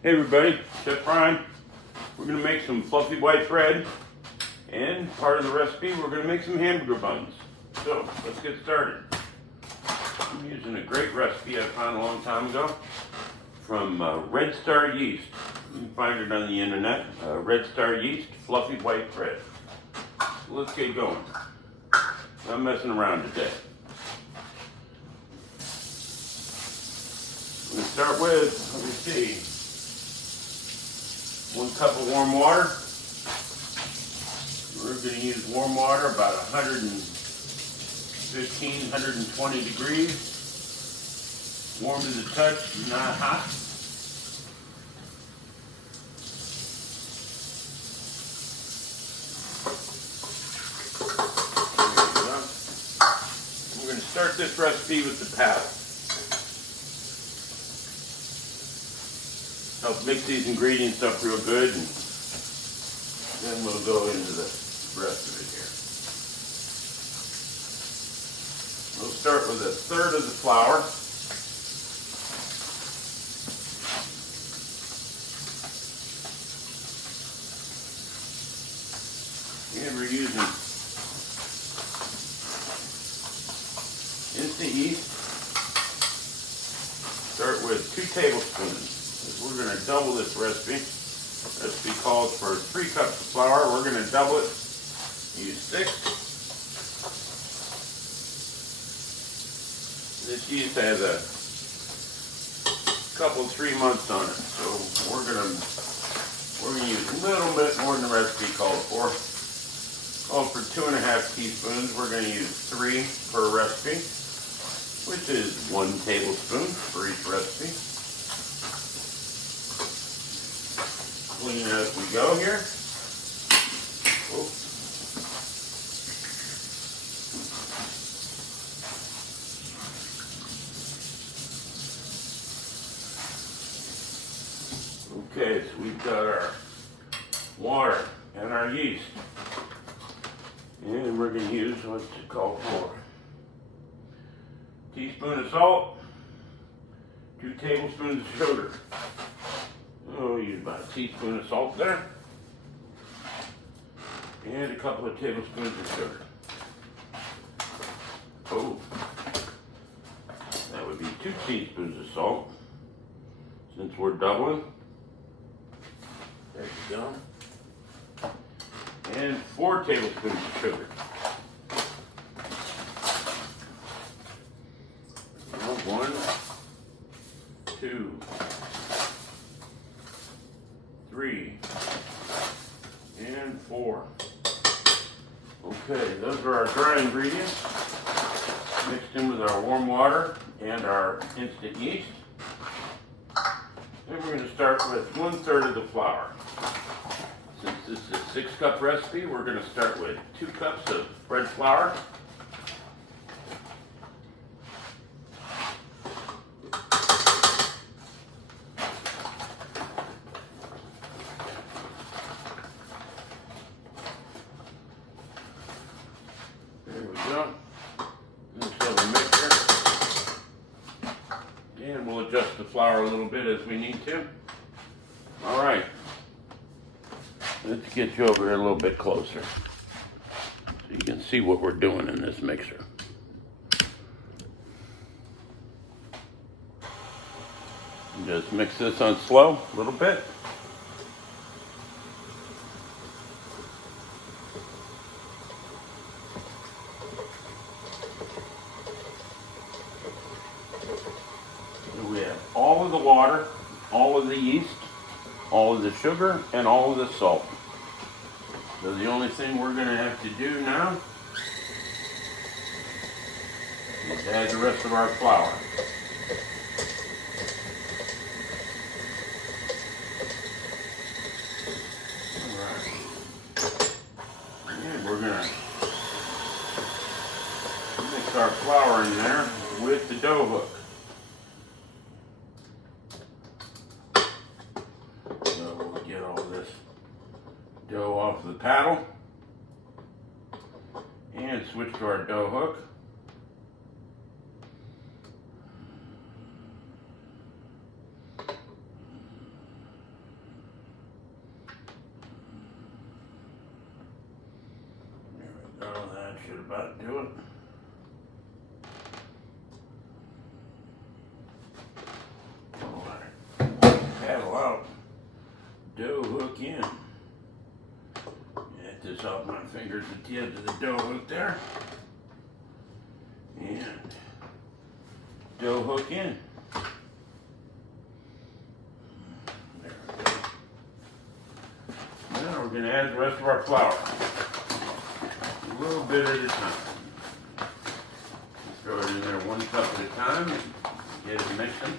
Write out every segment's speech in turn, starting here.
Hey everybody, Chef Brian. We're going to make some fluffy white bread, and part of the recipe we're going to make some hamburger buns. So let's get started. I'm using a great recipe I found a long time ago from Red Star Yeast. You can find it on the internet. Red Star Yeast, fluffy white bread. So let's get going. I'm messing around today. I'm going to start with, let me see, 1 cup of warm water. We're going to use warm water about 115, 120 degrees. Warm to the touch, not hot. There we go. We're going to start this recipe with the paddle. Help mix these ingredients up real good, and then we'll go into the rest of it here. We'll start with 1/3 of the flour. And we're using instant yeast. Start with 2 tablespoons. We're going to double this recipe. The recipe calls for 3 cups of flour. We're going to double it. Use 6. This yeast has a couple, 3 months on it, so we're going to use a little bit more than the recipe called for. Called for 2½ teaspoons. We're going to use 3 per recipe, which is 1 tablespoon for each recipe. Clean as we go here. Oops. Okay, so we've got our water and our yeast. And we're going to use what's it called for. Teaspoon of salt, 2 tablespoons of sugar. We'll use about a teaspoon of salt there, and a couple of tablespoons of sugar. Oh, that would be 2 teaspoons of salt, since we're doubling. There you go. And 4 tablespoons of sugar. 1, 2, 3, and 4. Okay, those are our dry ingredients mixed in with our warm water and our instant yeast. Then we're going to start with 1/3 of the flour. Since this is a 6-cup recipe, we're going to start with 2 cups of bread flour. And we'll adjust the flour a little bit as we need to. All right. Let's get you over here a little bit closer so you can see what we're doing in this mixer. Just mix this on slow a little bit. We have all of the water, all of the yeast, all of the sugar, and all of the salt. So the only thing we're going to have to do now is add the rest of our flour. All right. And we're going to mix our flour in there with the dough hook. Get all this dough off the paddle and switch to our dough hook. should about do it. Paddle out, dough hook in. Get this off my fingers at the edge of the dough hook there. And dough hook in. There we go. Now we're going to add the rest of our flour. A little bit at a time. Throw it in there 1 cup at a time and get it mixing.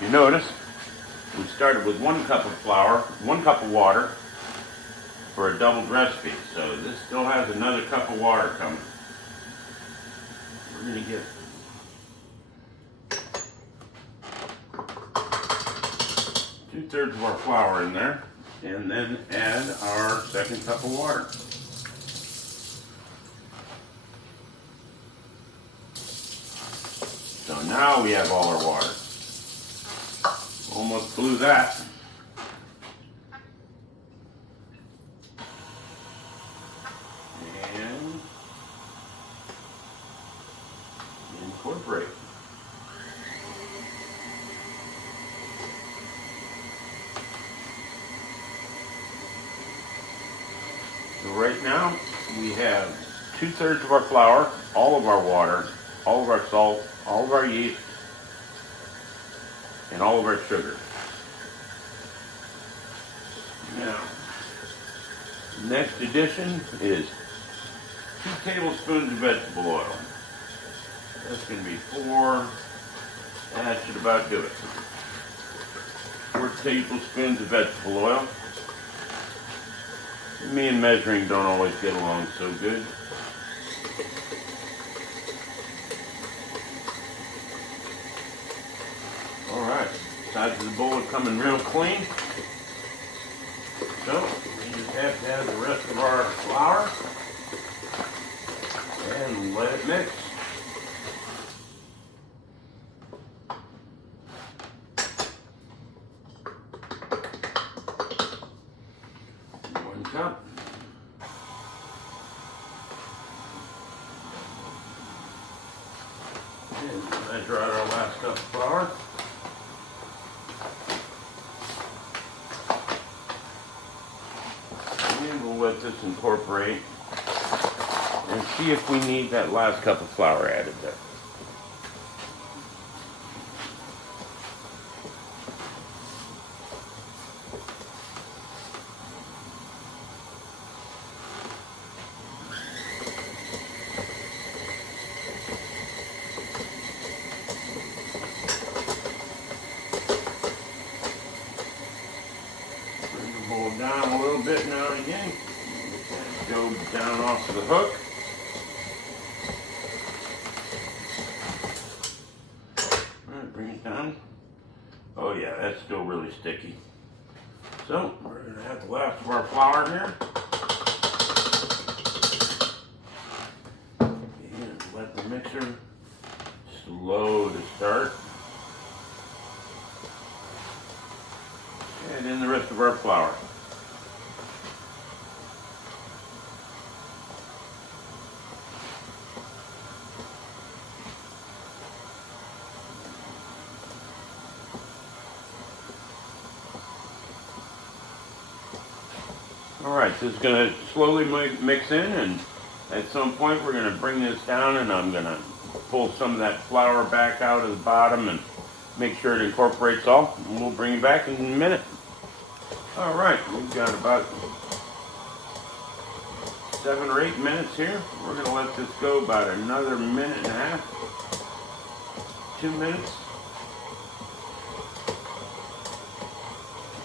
You notice we started with 1 cup of flour, 1 cup of water for a doubled recipe. So this still has another cup of water coming. We're going to get two-thirds of our flour in there and then add our 2nd cup of water. So now we have all our water. Almost blew that. And incorporate. So right now we have 2/3 of our flour, all of our water, all of our salt, all of our yeast, and all of our sugar. Now, next addition is 2 tablespoons of vegetable oil. That's going to be 4. That should about do it. 4 tablespoons of vegetable oil. Me and measuring don't always get along so good. Alright, sides of the bowl are coming real clean. So, we just have to add the rest of our flour and let it mix. One cup. And measure out our last cup of flour. And we'll let this incorporate and see if we need that last cup of flour added there. Bring the bowl down a little bit now and again. Get that dough down off the hook. Alright, bring it down. Oh yeah, that's still really sticky. So, we're going to have the last of our flour here. And let the mixer slow to start. Add in the rest of our flour. Alright, so it's going to slowly mix in, and at some point we're going to bring this down and I'm going to pull some of that flour back out of the bottom and make sure it incorporates all. And we'll bring it back in a minute. All right, we've got about 7 or 8 minutes here. We're gonna let this go about another minute and a half, 2 minutes.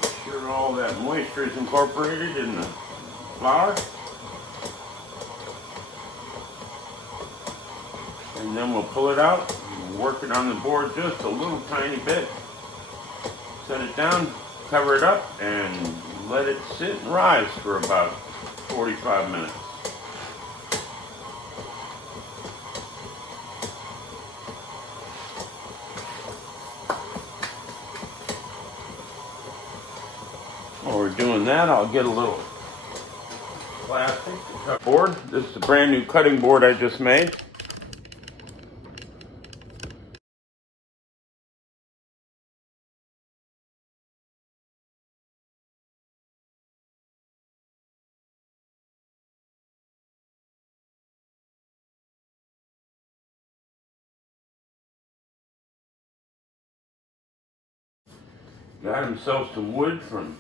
Make sure all that moisture is incorporated in the flour. And then we'll pull it out, work it on the board just a little tiny bit. Set it down, cover it up, and let it sit and rise for about 45 minutes. While we're doing that, I'll get a little plastic to cut board. This is a brand new cutting board I just made. Got himself some wood from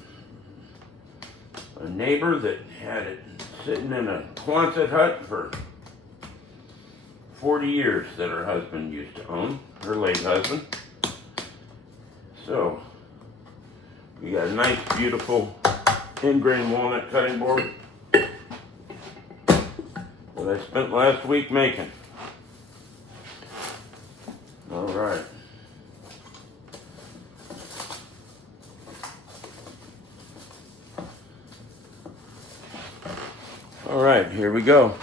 a neighbor that had it sitting in a Quonset hut for 40 years that her husband used to own, her late husband. So, we got a nice, beautiful ingrain walnut cutting board that I spent last week making. All right. All right, here we go.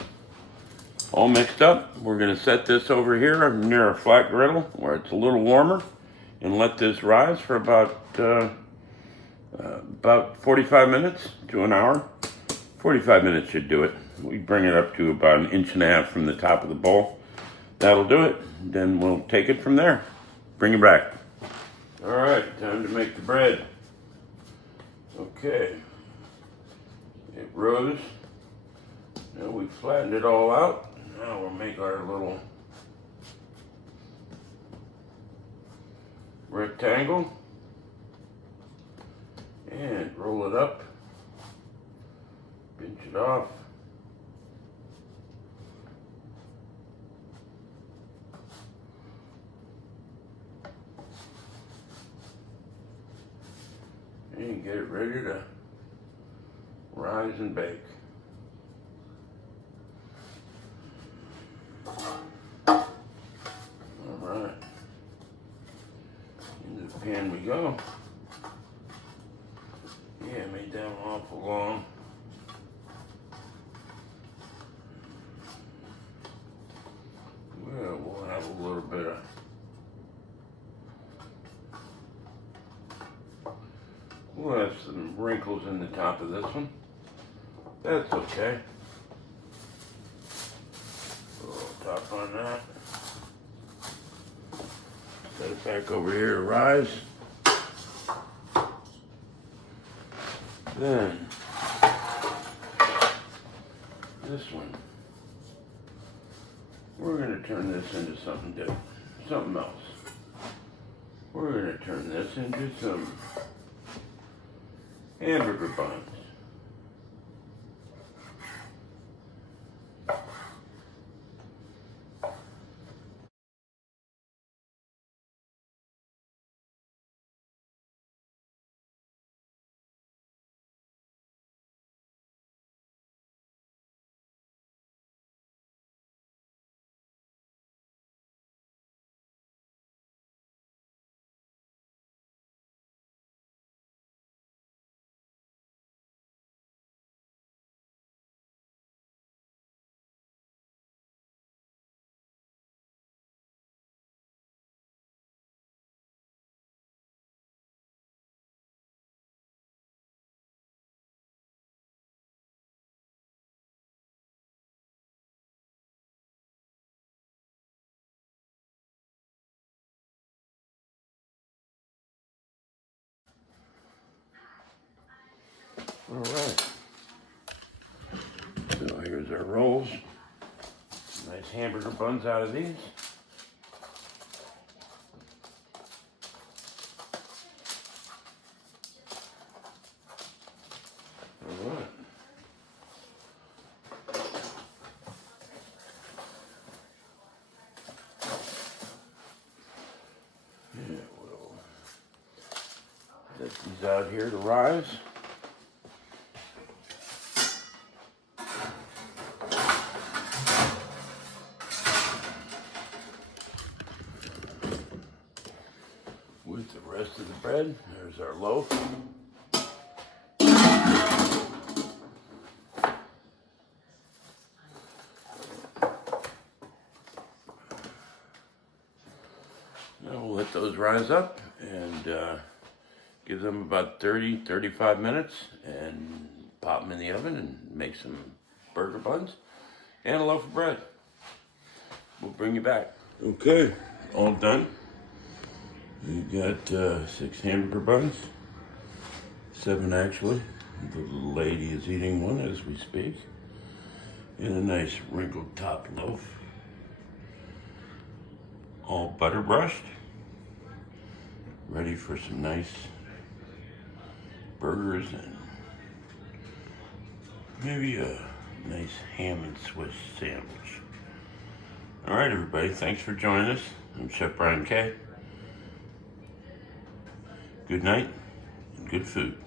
All mixed up. We're going to set this over here near a flat griddle where it's a little warmer and let this rise for about 45 minutes to an hour. 45 minutes should do it. We bring it up to about 1.5 inches from the top of the bowl. That'll do it. Then we'll take it from there. Bring it back. All right, time to make the bread. Okay. It rose. Now we flattened it all out. Now we'll make our little rectangle and roll it up, pinch it off. And get it ready to rise and bake. Alright, into the pan we go. Yeah, made that one awful long. Well, we'll have a little bit of we'll have some wrinkles in the top of this one. That's okay. Put a little top on that. Set it back over here to rise. Then, this one, we're going to turn this into something different, something else. We're going to turn this into some hamburger buns. All right. So here's our rolls. Nice hamburger buns out of these. these out here to rise. With the rest of the bread, there's our loaf. Now we'll let those rise up and give them about 30-35 minutes and pop them in the oven and make some burger buns and a loaf of bread. We'll bring you back. Okay, all done. We got 6 hamburger buns, 7 actually. The lady is eating one as we speak. And a nice wrinkled top loaf. All butter brushed. Ready for some nice burgers and maybe a nice ham and Swiss sandwich. All right, everybody, thanks for joining us. I'm Chef Brian K. Good night and good food.